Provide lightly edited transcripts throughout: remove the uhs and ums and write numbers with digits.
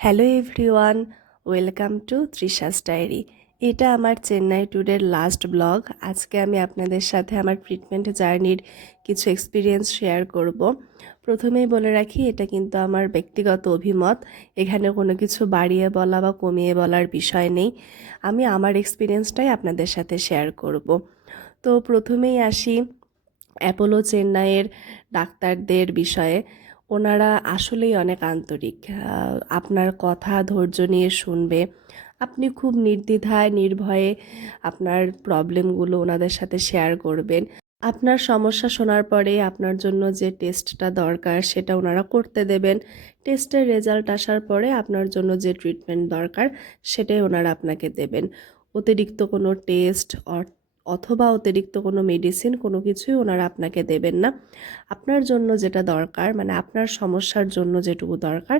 Hello everyone, welcome to Trisha's diary. এটা আমার চেন্নাই ট্যুরের লাস্ট ব্লগ। আজকে আমি আপনাদের সাথে আমার ট্রিটমেন্ট জার্নির কিছু এক্সপিরিয়েন্স শেয়ার করব। প্রথমেই বলে রাখি, এটা কিন্তু আমার ব্যক্তিগত অভিমত। এখানে কোনো কিছু বাড়িয়ে বলা বা কমিয়ে বলার বিষয় নেই। আমি আমার এক্সপিরিয়েন্সটাই আপনাদের সাথে শেয়ার করব। তো প্রথমেই আসি অ্যাপোলো চেন্নাইয়ের ডাক্তারদের বিষয়ে। ওনারা আসলেই অনেক আন্তরিক। আপনার কথা ধৈর্য নিয়ে শুনবে। আপনি খুব নির্দ্বিধায় নির্ভয়ে আপনার প্রবলেমগুলো ওনাদের সাথে শেয়ার করবেন। আপনার সমস্যা শোনার পরে আপনার জন্য যে টেস্টটা দরকার সেটা ওনারা করতে দেবেন। টেস্টের রেজাল্ট আসার পরে আপনার জন্য যে ট্রিটমেন্ট দরকার সেটাই ওনারা আপনাকে দেবেন। অতিরিক্ত কোনো টেস্ট অথবা অতিরিক্ত কোনো মেডিসিন কোনো কিছুই ওনারা আপনাকে দেবেন না। আপনার জন্য যেটা দরকার, মানে আপনার সমস্যার জন্য যেটুকু দরকার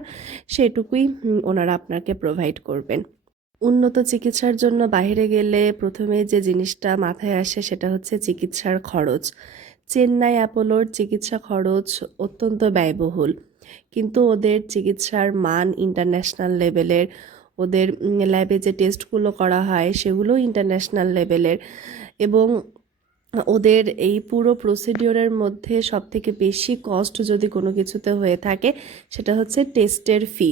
সেটুকুই ওনারা আপনাকে প্রোভাইড করবেন। উন্নত চিকিৎসার জন্য বাইরে গেলে প্রথমে যে জিনিসটা মাথায় আসে সেটা হচ্ছে চিকিৎসার খরচ। চেন্নাই অ্যাপোলোর চিকিৎসা খরচ অত্যন্ত ব্যয়বহুল, কিন্তু ওদের চিকিৎসার মান ইন্টারন্যাশনাল লেভেলের। ওদের ল্যাবে যে টেস্টগুলো করা হয় সেগুলোও ইন্টারন্যাশনাল লেভেলের। এবং ওদের এই পুরো প্রসিডিওরের মধ্যে সবথেকে বেশি কস্ট যদি কোনো কিছুতে হয়ে থাকে সেটা হচ্ছে টেস্টের ফি।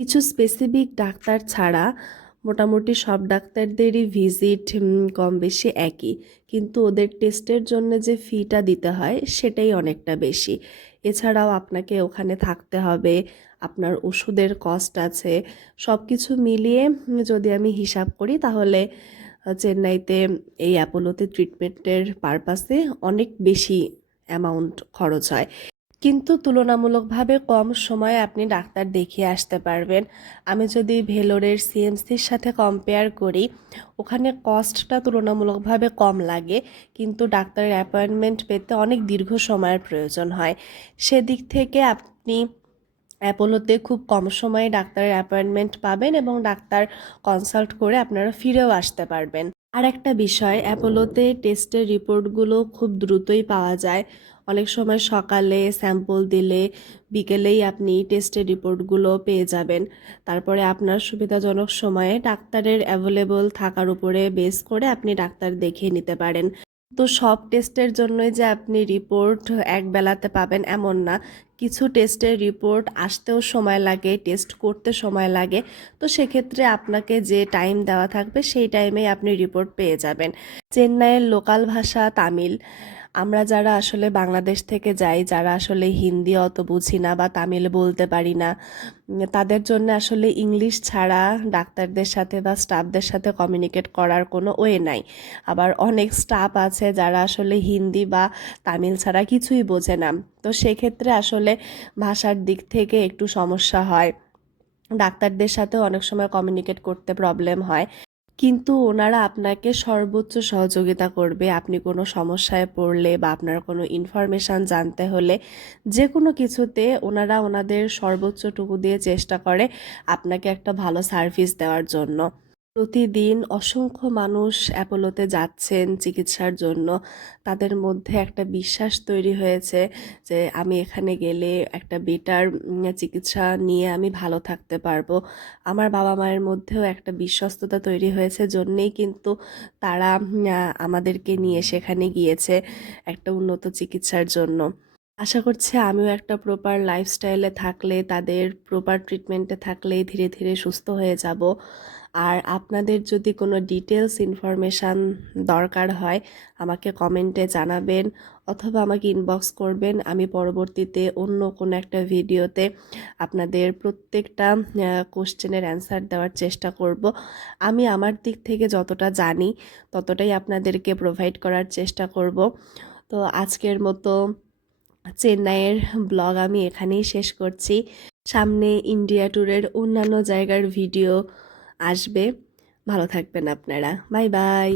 কিছু স্পেসিফিক ডাক্তার ছাড়া মোটামুটি সব ডাক্তারদেরই ভিজিট কম বেশি একই, কিন্তু ওদের টেস্টের জন্য যে ফিটা দিতে হয় সেটাই অনেকটা বেশি। এছাড়াও আপনাকে ওখানে থাকতে হবে, আপনার ওষুধের কস্ট আছে। সব কিছু মিলিয়ে যদি আমি হিসাব করি তাহলে চেন্নাইতে এই অ্যাপোলোতে ট্রিটমেন্টের পারপাসে অনেক বেশি অ্যামাউন্ট খরচ হয়, কিন্তু তুলনামূলকভাবে কম সময়ে আপনি ডাক্তার দেখিয়ে আসতে পারবেন। আমি যদি ভেলোরের সিএমসির সাথে কম্পেয়ার করি, ওখানে কস্টটা তুলনামূলকভাবে কম লাগে, কিন্তু ডাক্তারের অ্যাপয়েন্টমেন্ট পেতে অনেক দীর্ঘ সময়ের প্রয়োজন হয়। সেদিক থেকে আপনি অ্যাপোলোতে খুব কম সময়ে ডাক্তারের অ্যাপয়েন্টমেন্ট পাবেন এবং ডাক্তার কনসাল্ট করে আপনারা ফিরেও আসতে পারবেন। আর একটা বিষয়, অ্যাপোলোতে টেস্টের রিপোর্টগুলো খুব দ্রুতই পাওয়া যায়। অনেক সময় সকালে স্যাম্পল দিলে বিকেলেই আপনি টেস্টের রিপোর্টগুলো পেয়ে যাবেন। তারপরে আপনার সুবিধাজনক সময়ে ডাক্তারের অ্যাভেলেবল থাকার উপরে বেস করে আপনি ডাক্তার দেখিয়ে নিতে পারেন। তো সব টেস্টের জন্যই যে আপনি রিপোর্ট এক বেলাতে পাবেন এমন না। কিছু টেস্টের রিপোর্ট আসতেও সময় লাগে, টেস্ট করতে সময় লাগে। তো সেক্ষেত্রে আপনাকে যে টাইম দেওয়া থাকবে সেই টাইমেই আপনি রিপোর্ট পেয়ে যাবেন। চেন্নাইয়ের লোকাল ভাষা তামিল। আমরা যারা আসলে বাংলাদেশ থেকে যাই, যারা আসলে হিন্দি অত বুঝি না বা তামিল বলতে পারি না, তাদের জন্য আসলে ইংলিশ ছাড়া ডাক্তারদের সাথে বা স্টাফদের সাথে কমিউনিকেট করার কোনো ওয়ে নাই। আবার অনেক স্টাফ আছে যারা আসলে হিন্দি বা তামিল ছাড়া কিছুই বোঝে না। তো সেক্ষেত্রে আসলে ভাষার দিক থেকে একটু সমস্যা হয়, ডাক্তারদের সাথে অনেক সময় কমিউনিকেট করতে প্রবলেম হয়। কিন্তু ওনারা আপনাকে সর্বোচ্চ সহযোগিতা করবে। আপনি কোনো সমস্যায় পড়লে বা আপনার কোনো ইনফরমেশান জানতে হলে যে কোনো কিছুতে ওনারা ওনাদের সর্বোচ্চটুকু দিয়ে চেষ্টা করে আপনাকে একটা ভালো সার্ভিস দেওয়ার জন্য। প্রতিদিন অসংখ্য মানুষ অ্যাপোলোতে যাচ্ছেন চিকিৎসার জন্য। তাদের মধ্যে একটা বিশ্বাস তৈরি হয়েছে যে আমি এখানে গেলে একটা বেটার চিকিৎসা নিয়ে আমি ভালো থাকতে পারবো। আমার বাবা মায়ের মধ্যেও একটা বিশ্বস্ততা তৈরি হয়েছে, জন্যেই কিন্তু তারা আমাদেরকে নিয়ে সেখানে গিয়েছে একটা উন্নত চিকিৎসার জন্য। আশা করছি আমিও একটা প্রপার লাইফস্টাইলে থাকলে, তাদের প্রপার ট্রিটমেন্টে থাকলে ধীরে ধীরে সুস্থ হয়ে যাব। আর আপনাদের যদি কোনো ডিটেলস ইনফরমেশান দরকার হয় আমাকে কমেন্টে জানাবেন অথবা আমাকে ইনবক্স করবেন। আমি পরবর্তীতে অন্য কোনো একটা ভিডিওতে আপনাদের প্রত্যেকটা কোশ্চেনের অ্যান্সার দেওয়ার চেষ্টা করব। আমি আমার দিক থেকে যতটা জানি ততটাই আপনাদেরকে প্রোভাইড করার চেষ্টা করব। তো আজকের মতো চেন্নাইয়ের ব্লগ আমি এখানেই শেষ করছি। সামনে ইন্ডিয়া ট্যুরের অন্যান্য জায়গার ভিডিও আসবে। ভালো থাকবেন আপনারা। Bye bye.